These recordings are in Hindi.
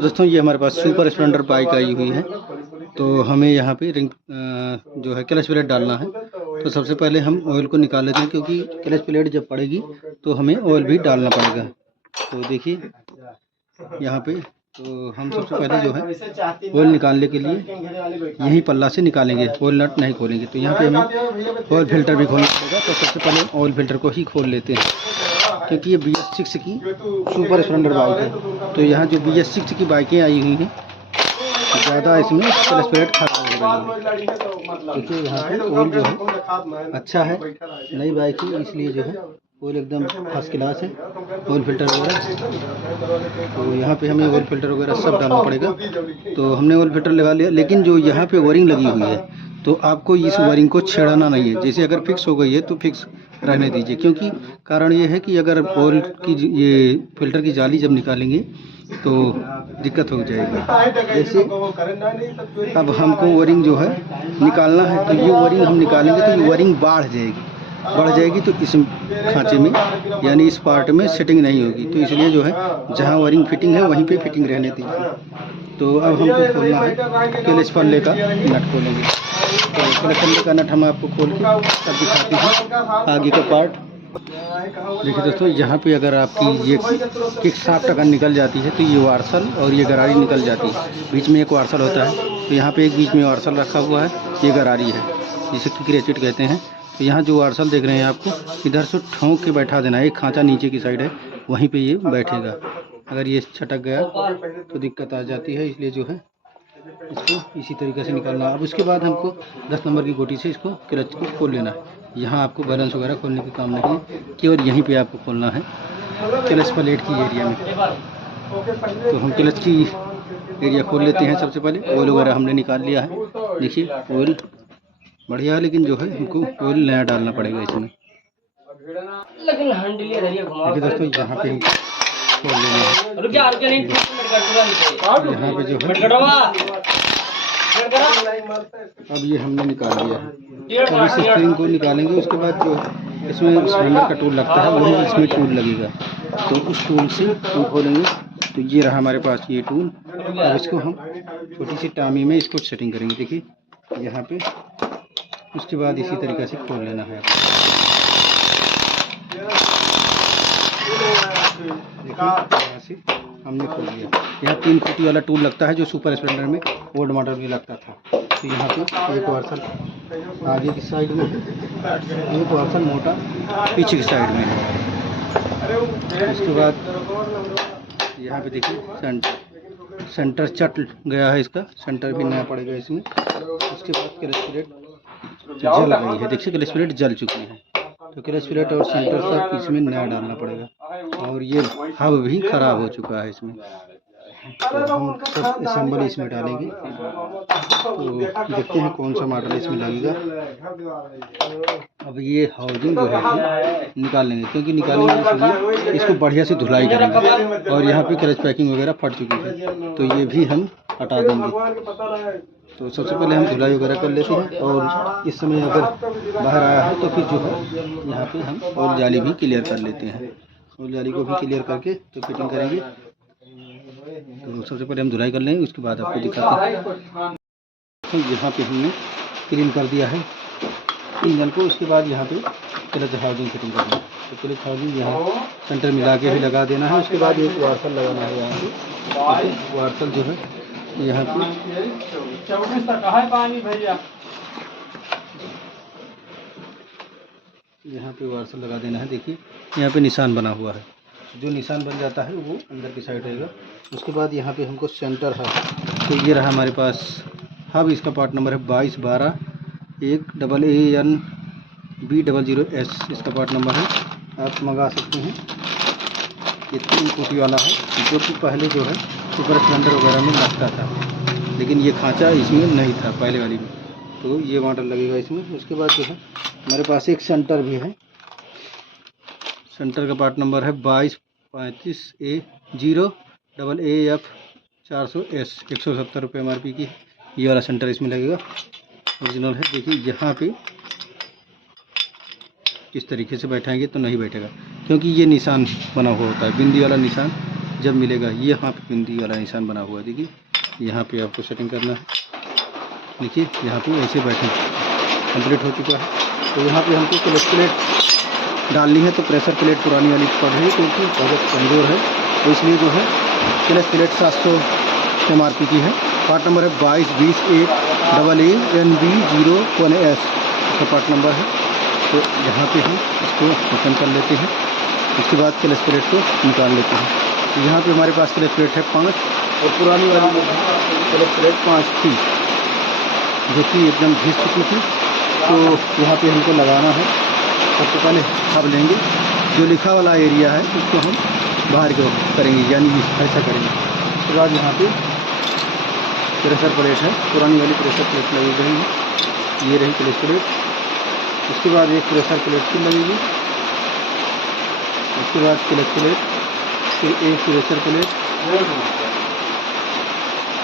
दोस्तों ये हमारे पास सुपर स्प्लेंडर बाइक आई हुई है। तो हमें यहाँ पे रिंग जो है क्लच प्लेट डालना है। तो सबसे पहले हम ऑयल को निकाल लेते हैं, क्योंकि क्लच प्लेट जब पड़ेगी तो हमें ऑयल भी डालना पड़ेगा। तो देखिए यहाँ पे तो हम सबसे पहले जो है ऑयल निकालने के लिए यही पल्ला से निकालेंगे, ऑयल नट नहीं खोलेंगे। तो यहाँ पे हमें ऑयल फिल्टर भी खोलना पड़ेगा। तो सबसे पहले ऑयल फिल्टर को ही खोल लेते हैं, क्योंकि ये BS6 की सुपर स्प्लेंडर बाइक है। तो यहाँ जो BS6 की बाइकें आई हुई हैं ज़्यादा इसमें क्लच प्लेट खराब हो रही है, क्योंकि यहाँ पे ऑयल जो है अच्छा है, नई बाइक है, इसलिए जो है ऑयल एकदम फर्स्ट क्लास है। ऑयल फिल्टर वगैरह तो यहाँ पे हमें ऑयल फिल्टर वगैरह सब डालना पड़ेगा। तो हमने ऑयल फिल्टर लगा लिया, लेकिन जो यहाँ पे वायरिंग लगी हुई है तो आपको इस वायरिंग को छेड़ना नहीं है। जैसे अगर फिक्स हो गई है तो फिक्स रहने दीजिए, क्योंकि कारण ये है कि अगर ऑयल की ये फिल्टर की जाली जब निकालेंगे तो दिक्कत हो जाएगी। जैसे अब हमको वायरिंग जो है निकालना है, तो ये वायरिंग हम निकालेंगे तो ये वायरिंग बढ़ जाएगी तो इस खांचे में यानी इस पार्ट में सेटिंग नहीं होगी। तो इसलिए जो है जहाँ वायरिंग फिटिंग है वहीं पे फिटिंग रहने दीजिए। तो अब हमको खोलना है क्लच पल्ले का नट खोलेंगे। तो क्लच पल्ले का नट हम आपको खोल के तब दिखाते हैं आगे का पार्ट। देखिए दोस्तों, यहाँ पे अगर आपकी ये किक शाफ्ट अगर निकल जाती है तो ये वार्सल और ये गरारी निकल जाती है। बीच में एक वार्सल होता है, तो यहाँ पे एक बीच में वार्सल रखा हुआ है, ये गरारी है जिसे किक रेचेट कहते हैं। तो यहाँ जो वार्सल देख रहे हैं आपको इधर से ठोंक के बैठा देना है। एक खांचा नीचे की साइड है, वहीं पे ये बैठेगा। अगर ये छटक गया तो दिक्कत आ जाती है, इसलिए जो है इसको इसी तरीके से निकालना। अब उसके बाद हमको 10 नंबर की गोटी से इसको क्लच को खोल लेना है। यहाँ आपको बैलेंस वगैरह खोलने की काम नहीं है, केवल यहीं पे आपको खोलना है क्लच प्लेट की एरिया में। तो हम क्लच की एरिया खोल लेते हैं। सबसे पहले ऑयल वगैरह हमने निकाल लिया है। देखिए ऑयल बढ़िया है, लेकिन जो है हमको ऑयल नया डालना पड़ेगा इसमें। देखिए दोस्तों, यहाँ पे हम खोल लेना है। यहाँ पे जो है अब ये हमने निकाल लिया है। अब इस स्प्रिंग को निकालेंगे। उसके बाद जो इसमें स्प्लेंडर का टूल लगता है वही इसमें टूल लगेगा, तो उस टूल से हम खोलेंगे। तो ये रहा हमारे पास ये टूल। अब इसको हम छोटी सी टामी में इसको सेटिंग करेंगे। देखिए यहाँ पे, उसके बाद इसी तरीके से खोल लेना है। देखिए यहाँ से हमने खोल लिया। यहाँ 3 फुटी वाला टूल लगता है जो सुपर स्प्लेंडर में ओल्ड मॉडल में लगता था। तो यहाँ पे एक वार्सल आगे की साइड में, एक वार्सल मोटा पीछे की साइड में है। उसके बाद यहाँ पे देखिए सेंटर चट गया है, इसका सेंटर भी नया पड़ेगा इसमें। उसके बाद क्लच प्लेट जल गई है। देखिए क्लच प्लेट जल चुकी है, तो क्लच प्लेट और सेंटर सब इसमें नया डालना पड़ेगा। और ये हब भी ख़राब हो चुका है इसमें, तो हम सब असेंबल इसमें डालेंगे। तो देखते हैं कौन सा मॉडल इसमें लगेगा। अब ये हाउसिंग जो है निकाल लेंगे, क्योंकि निकालेंगे इसलिए इसको बढ़िया से धुलाई करेंगे। और यहाँ पे क्लच पैकिंग वगैरह फट चुकी है, तो ये भी हम हटा देंगे। तो सबसे पहले हम धुलाई वगैरह कर लेते हैं। और इस समय अगर बाहर आया है तो फिर जो है यहाँ पे हम और जाली भी क्लियर कर लेते हैं। और जाली को भी क्लियर करके तो फिटिंग करेंगे। तो सबसे पहले हम धुलाई कर लेंगे, उसके बाद आपको दिखाते हैं। तो यहाँ पे हमने क्लीन कर दिया है इंजन को। उसके बाद यहाँ पे क्लच हाउसिंग फिटिंग करना है। तो क्लच हाउसिंग यहाँ सेंटर मिला के भी लगा देना है। उसके बाद एक वार्सल लगाना है यहाँ पे। वार्सल जो है यहाँ पे यहाँ पे वार्सल लगा देना है। देखिए यहाँ पे निशान बना हुआ है, जो निशान बन जाता है वो अंदर की साइड रहेगा। उसके बाद यहाँ पे हमको सेंटर है, तो ये रहा हमारे पास हब। इसका पार्ट नंबर है 2212 1AAN B00S इसका पार्ट नंबर है। आप मंगा सकते हैं। ये 3 फुटी वाला है, जो कि पहले जो है सुपर स्प्लेंडर वगैरह में लगता था, लेकिन ये खांचा इसमें नहीं था पहले वाली में। तो ये मॉडल लगेगा इसमें। उसके बाद जो है हमारे पास एक सेंटर भी है। सेंटर का पार्ट नंबर है 2235 A0AAF 400S 170 रुपये MRP की। ये वाला सेंटर इसमें लगेगा, ओरिजिनल है। देखिए यहाँ पे इस तरीके से बैठाएंगे तो नहीं बैठेगा, क्योंकि ये निशान बना हुआ होता है, बिंदी वाला निशान जब मिलेगा। ये यहाँ पे बिंदी वाला निशान बना हुआ है, देखिए यहाँ पे आपको सेटिंग करना है। देखिए यहाँ पे ऐसे बैठे कंप्लीट हो चुका है। तो यहाँ पे हमको क्लच प्लेट डालनी है, तो प्रेशर प्लेट पुरानी वाली पड़ रही है क्योंकि बहुत कमज़ोर है, तो इसलिए जो है क्लच प्लेट 700 MRP की है। पार्ट नंबर है 2220AAANB01S इसका पार्ट नंबर है। तो यहाँ पे हम इसको ओपन कर लेते हैं, उसके बाद क्लच प्लेट को निकाल लेते हैं। तो यहाँ पे हमारे पास क्लच प्लेट है 5 और पुरानी वाली क्लच प्लेट 5 थी जो कि एकदम घिस चुकी थी। तो यहाँ पे हमको लगाना है। सबसे पहले अब लेंगे जो लिखा वाला एरिया है उसको हम बाहर को करेंगे, यानी ऐसा करेंगे। उसके बाद यहाँ पे प्रेशर प्लेट है, पुरानी वाली प्रेशर प्लेट लगी गई है, ये रही क्लच प्लेट। उसके बाद एक प्रेशर प्लेट फिर लगेगी, उसके बाद क्लच प्लेट, फिर एक प्रेशर प्लेट,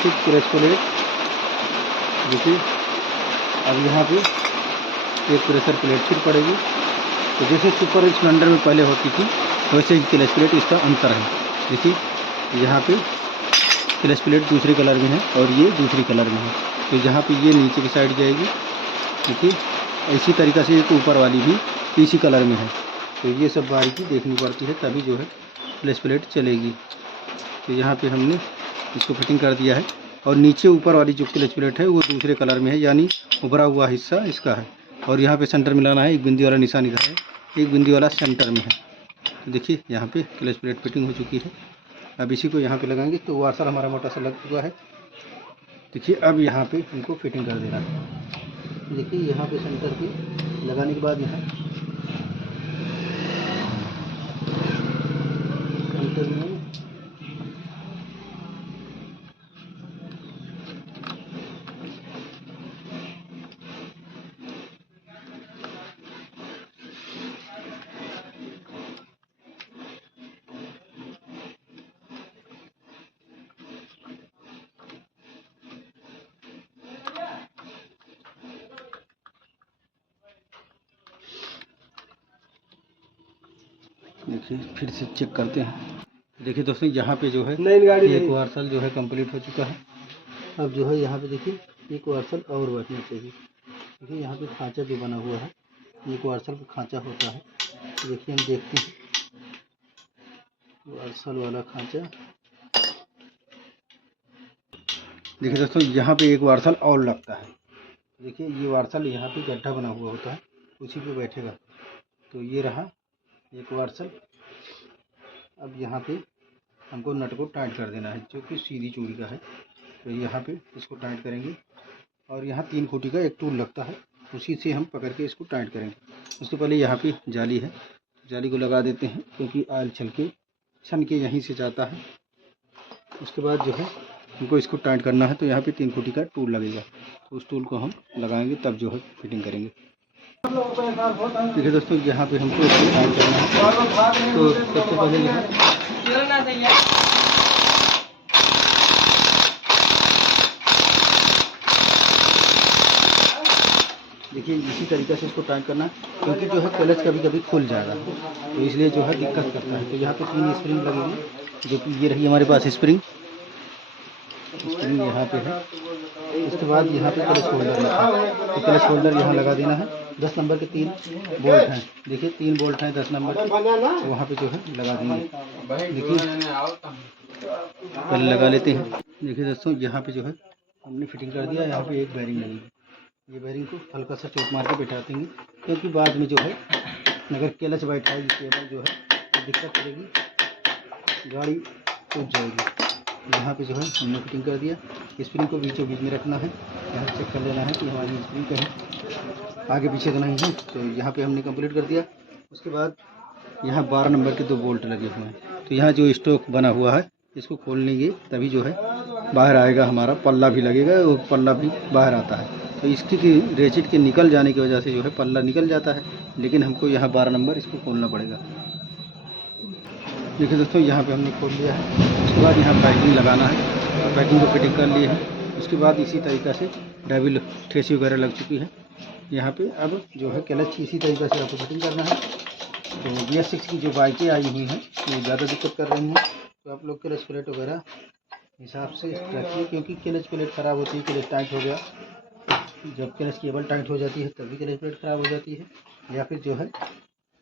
फिर क्लच प्लेट। देखिए अब यहाँ पे एक प्रेशर प्लेट फिर पड़ेगी। तो जैसे सुपर स्प्लेंडर में पहले होती थी वैसे ही क्लच प्लेट, इसका अंतर है। देखिए यहाँ पे क्लच प्लेट दूसरे कलर में है और ये दूसरी कलर में है। तो यहाँ पे ये नीचे की साइड जाएगी। देखिए इसी तरीक़ा से एक ऊपर वाली भी इसी कलर में है। तो ये सब बारीकी देखनी पड़ती है, तभी जो है क्लच प्लेट चलेगी। तो यहाँ पे हमने इसको फिटिंग कर दिया है और नीचे ऊपर वाली जो क्लच प्लेट है वो दूसरे कलर में है, यानी उभरा हुआ हिस्सा इसका है। और यहाँ पे सेंटर मिलाना है, एक बिंदी वाला निशान इधर है, एक बिंदी वाला सेंटर में है। तो देखिए यहाँ पे क्लच प्लेट फिटिंग हो चुकी है। अब इसी को यहाँ पे लगाएंगे। तो वाशर हमारा मोटा सा लग चुका है। देखिए अब यहाँ पे हमको फिटिंग कर देना है। देखिए यहाँ पे सेंटर पे लगाने के बाद यहाँ सेंटर में देखिए फिर से चेक करते हैं। देखिए दोस्तों यहाँ पे जो है एक वार्सल जो है कंप्लीट हो चुका है। अब जो है यहाँ पे देखिए एक वार्सल और बैठना चाहिए। देखिए यहाँ पे खांचा जो बना हुआ है, एक वार्सल का खांचा होता है। देखिए हम देखते हैं वार्सल वाला खांचा। देखिए दोस्तों यहाँ पे एक वार्सल और लगता है। देखिए ये वार्सल यहाँ पे गड्ढा बना हुआ होता है, उसी पे बैठेगा। तो ये रहा एक वार्सल। अब यहाँ पे हमको नट को टाइट कर देना है, जो कि सीधी चूड़ी का है। तो यहाँ पे इसको टाइट करेंगे और यहाँ 3 खूंटी का एक टूल लगता है, उसी से हम पकड़ के इसको टाइट करेंगे। उसके पहले यहाँ पे जाली है, जाली को लगा देते हैं क्योंकि आयल छन के यहीं से जाता है। उसके बाद जो है हमको इसको टाइट करना है। तो यहाँ पे 3 खूंटी का टूल लगेगा, तो उस टूल को हम लगाएंगे, तब जो है फिटिंग करेंगे। देखिए दोस्तों यहाँ पे हमको इसको टाइट करना है। तो सबसे पहले देखिए इसी तरीके से इसको टाइट करना है, क्योंकि जो है क्लच कभी कभी खुल जाएगा, तो इसलिए जो है दिक्कत करता है। तो यहाँ पे 3 स्प्रिंग लगेगी, जो कि ये रही हमारे पास स्प्रिंग यहाँ पे है। इसके बाद यहाँ पे क्लच होल्डर है, तो क्लच होल्डर यहाँ लगा देना है। 10 नंबर के 3 बोल्ट हैं। देखिए 3 बोल्ट हैं 10 नंबर के, तो वहाँ पे जो है लगा देंगे। देखिए पहले लगा लेते हैं। देखिए दोस्तों यहाँ पे जो है हमने फिटिंग कर दिया। यहाँ पे एक बैरिंग लगेगी, ये बैरिंग को हल्का सा चोट मार के बैठा देंगे, क्योंकि बाद में जो है अगर क्लच बैठाएगी केबल जो है तो दिक्कत करेगी, गाड़ी टूट जाएगी। यहाँ पे जो है हमने फिटिंग कर दिया। स्प्रिंग को बीचों बीच में रखना है, यहाँ चेक कर लेना है कि हमारी स्प्रिंग कहीं आगे पीछे तो नहीं है। तो यहाँ पे हमने कंप्लीट कर दिया। उसके बाद यहाँ 12 नंबर के 2 बोल्ट लगे हुए हैं। तो यहाँ जो स्टॉक बना हुआ है इसको खोल लेंगे, तभी जो है बाहर आएगा। हमारा पल्ला भी लगेगा, वो पल्ला भी बाहर आता है। तो इसकी रेचिट के निकल जाने की वजह से जो है पल्ला निकल जाता है, लेकिन हमको यहाँ 12 नंबर इसको खोलना पड़ेगा। देखिए दोस्तों यहाँ पे हमने खोल लिया है। उसके बाद यहाँ पैकिंग लगाना है, और पैकिंग को फिटिंग कर लिए है। उसके बाद इसी तरीक़ा से डबल ठेसी वगैरह लग चुकी है यहाँ पे। अब जो है क्लच इसी तरीक़े से आपको फिटिंग करना है। तो BS6 की जो बाइकें आई हुई हैं वो ज़्यादा दिक्कत कर रही हैं, तो आप लोग क्लच प्लेट वगैरह हिसाब से रखिए, क्योंकि क्लच प्लेट ख़राब होती है, क्लच टाइट हो गया, जब क्लच केबल टाइट हो जाती है तभी क्लच प्लेट ख़राब हो जाती है, या फिर जो है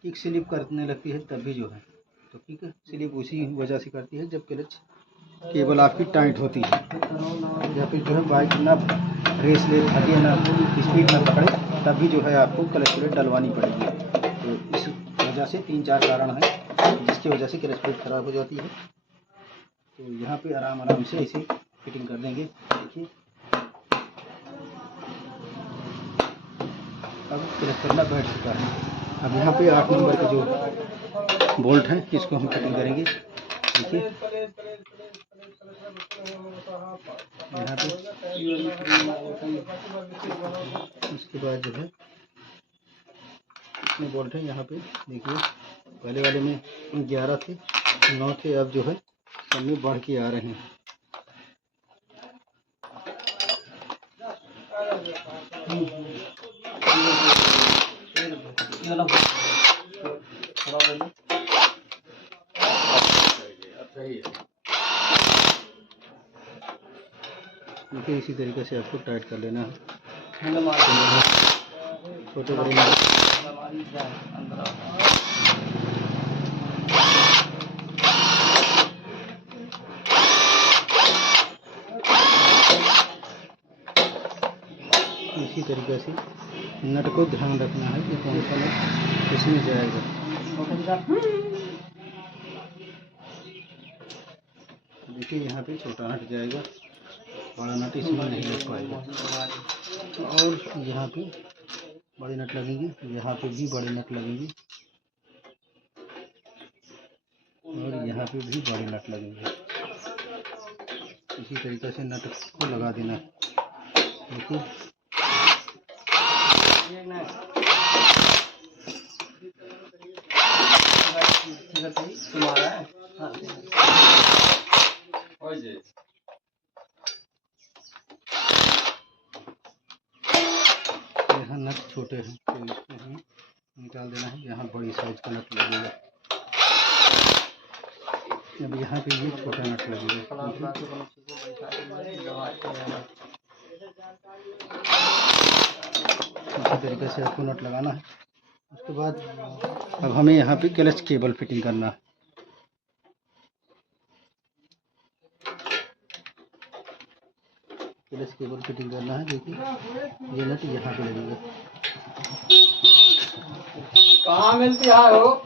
किक स्लिप करने लगती है तभी जो है, तो किक स्लिप उसी वजह से करती है जब क्लच केबल आपकी टाइट होती है, या फिर जो है बाइक ना रेस ले भागे ना स्पीड ना पकड़े, तभी जो है आपको क्लच प्लेट डलवानी पड़ेगी। तो इस वजह से 3-4 कारण हैं जिसकी वजह से क्लच प्लेट ख़राब हो जाती है। तो यहाँ पे आराम से इसे फिटिंग कर देंगे। देखिए अब क्लच करना बैठ चुका है। अब यहाँ पे 8 नंबर का जो बोल्ट है इसको हम फिटिंग करेंगे। देखिए यहाँ पे उसके बाद जो है इसमें बोल्ट है यहाँ पे। देखिए पहले वाले में 11 थे, 9 थे, अब जो है सब में बढ़ के आ रहे हैं। देखिए इसी तरीके से आपको टाइट कर लेना है। छोटे बड़े इसी तरीके से नट को ध्यान रखना है कि कौन सा नट इसमें जाएगा। देखिए यहाँ पे छोटा नट जाएगा, बड़ा नट इसमें नहीं लग पाएगा। और यहाँ पे बड़े नट लगेंगे, यहाँ पे भी बड़े नट लगेंगे, और यहाँ पे भी बड़े नट लगेंगे। इसी तरीके से नट को लगा देना है। देखिए यहाँ नट छोटे हैं तो इसको हमें निकाल देना है। यहाँ बड़ी साइज का नट लगेगा। अब यहाँ पे ये छोटा नट लगेगा। इसी तरीके से आपको नट लगाना है। उसके बाद अब हमें यहाँ पे क्लच केबल फिटिंग करना है। क्लच केबल फिटिंग करना है। देखिए ये नट यहाँ पे लगेगा। कहाँ मिलती है हो?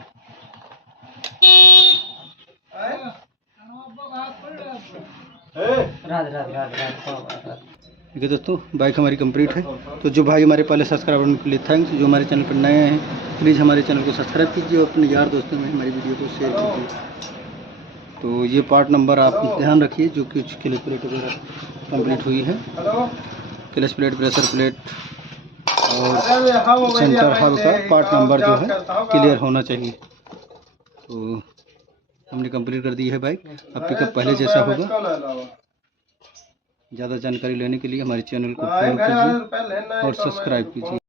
देखिए दोस्तों बाइक हमारी कंप्लीट है। तो जो भाई हमारे पहले सब्सक्राइबर में प्लीज़ थैंक्स, जो हमारे चैनल पर नए हैं प्लीज़ हमारे चैनल को सब्सक्राइब कीजिए और अपने यार दोस्तों में हमारी वीडियो को शेयर कीजिए। तो ये पार्ट नंबर आप ध्यान रखिए जो कि क्लच प्लेट वगैरह कंप्लीट हुई है। क्लच प्लेट, प्रेशर प्लेट और सेंटर हब का पार्ट नंबर जो है क्लियर होना चाहिए। तो हमने कंप्लीट कर दी है बाइक। अब पिकअप पहले जैसा होगा। ज़्यादा जानकारी लेने के लिए हमारे चैनल को फॉलो कीजिए और सब्सक्राइब कीजिए।